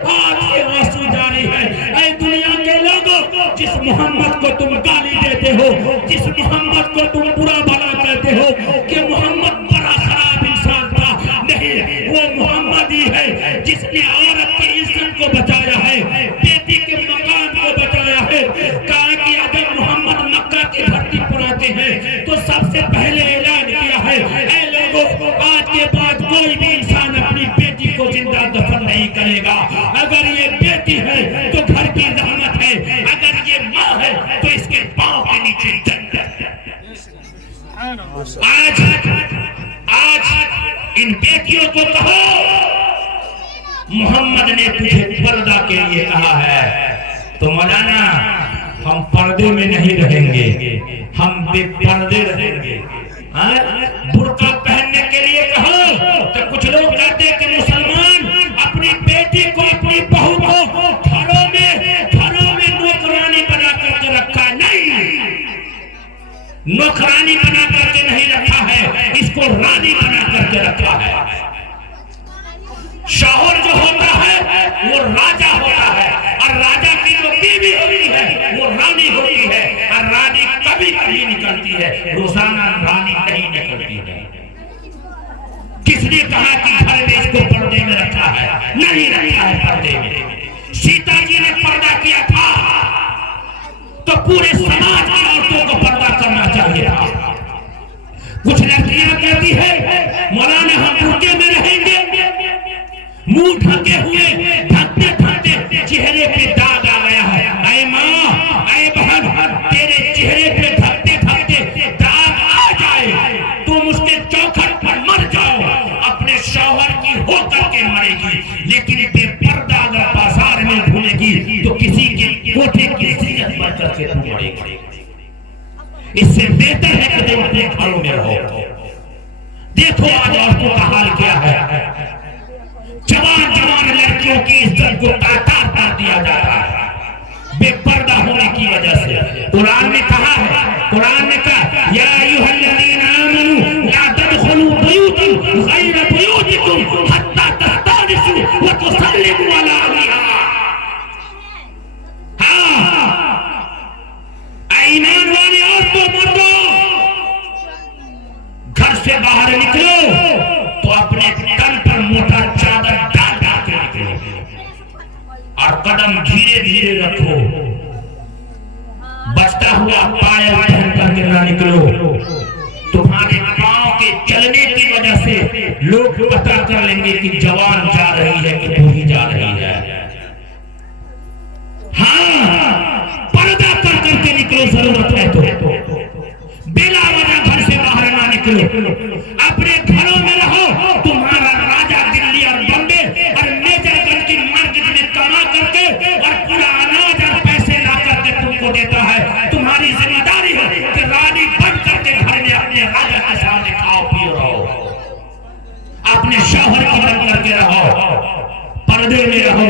आज के आंसू जारी है। ऐ दुनिया के लोगों, जिस मोहम्मद को तुम गाली देते हो, जिस मोहम्मद को तुम बुरा भला कहते हो कि मोहम्मद बड़ा खराब इंसान था, नहीं, वो मोहम्मद ही है जिसने औरत की इज्जत को बचाया है, बेटी के मकान को बचाया है। कहा कि अगर मोहम्मद मक्का की धरती पर आते हैं तो सबसे पहले ऐलान किया है, ऐ लोगों, आज के बाद कोई भी इंसान अपनी बेटी को जिंदा दफन नहीं करेगा। अगर ये बेटी है तो घर की रहमत है, अगर ये माँ है तो इसके पांव के नीचे जन्नत है। आज इन बेटियों को कहो, मोहम्मद ने तुझे पर्दा के लिए कहा है, तो मौलाना हम पर्दे में नहीं रहेंगे, हम बेपर्दे रहेंगे। बुर्का पहनने के लिए कहो तो कुछ लोग कहते हैं कि मुसलमान अपनी बेटी को, अपनी बहू को घरों में नौकरानी बना करके रखा। नहीं, नौकरानी बना करके नहीं रखा है, इसको रानी बना करके रखा है। शौहर जो होता है वो राजा होता है, और राजा की जो बीवी होती है वो रानी होती है, और रानी कभी कभी निकलती है, रोजाना रानी नहीं निकलती है। किसने कहा कि घर में इसको पर्दे में रखा है? नहीं रखा है पर्दे में। सीता जी ने पर्दा किया था तो पूरे समाज की औरतों को पर्दा करना चाहिए था। कुछ लड़कियां कहती है मौलाना हम बुर्के में रहेंगे, मुंह ढके हुए, ढकते ढकते चेहरे पे दाग आ गया है। ऐ माँ, ऐ बहन, तेरे चेहरे पे ढकते ढकते दाग आ जाए, तुम उसके चौखट पर मर जाओ, अपने शौहर की होकर के मरेगी, लेकिन बेपर्दा अगर बाजार में घूमेगी तो किसी के कोठे की सीरत पर करके तुम मरेगी। इससे बेहतर है कि तुम अपने घरों में रहो। देखो आज औरतों का हाल क्या है, जवान लड़कियों की इज्जत को तार कर दिया जा रहा है बेपर्दा होने की वजह से। कुरान ने कहा है, कुरान ने कहा या अय्युहल्लज़ीना आमनू ला तदखुलू बुयूतन गैरा बुयूतिकुम हत्ता तस्तानिसू व तुसल्लिमू अला अहलिहा। हाँ, ईमान वाले औरतों मर्दों, घर से बाहर निकलो तो अपने तन पर मोटा चादर डाल डाल के निकलो, और कदम धीरे धीरे रखो, बचता हुआ पायल पहन करके ना निकलो। तुम्हारे पांव के चलने की वजह से लोग पता कर लेंगे कि जवान जा रही है कि बूढ़ी जा रही है। हाँ, पर्दा कर करके निकलो, जरूरत है तो बिला वजह घर से बाहर ना निकलो, अपने घरों में रहो। तुम्हारा राजा दिल्ली और बॉम्बे और मेजरगंज की मार्केट में कमा करके और पूरा अनाज और पैसे ला करके तुमको देता है। तुम्हारी जिम्मेदारी है कि रानी बन करके घर में अपने राजा के सामने खाओ पियो रहो, अपने शौहर को बन करके रहो, पर्दे में रहो,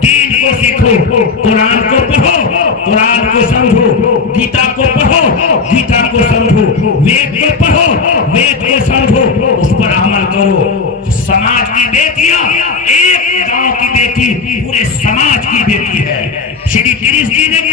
दीन को सीखो, कुरान को पढ़ो, कुरान को समझो, गीता को पढ़ो, गीता को समझो, वेद को पढ़ो, वेद को समझो, उस पर अमल करो। समाज की बेटियां, एक गांव की बेटी पूरे समाज की बेटी है। श्री कृष्ण जी ने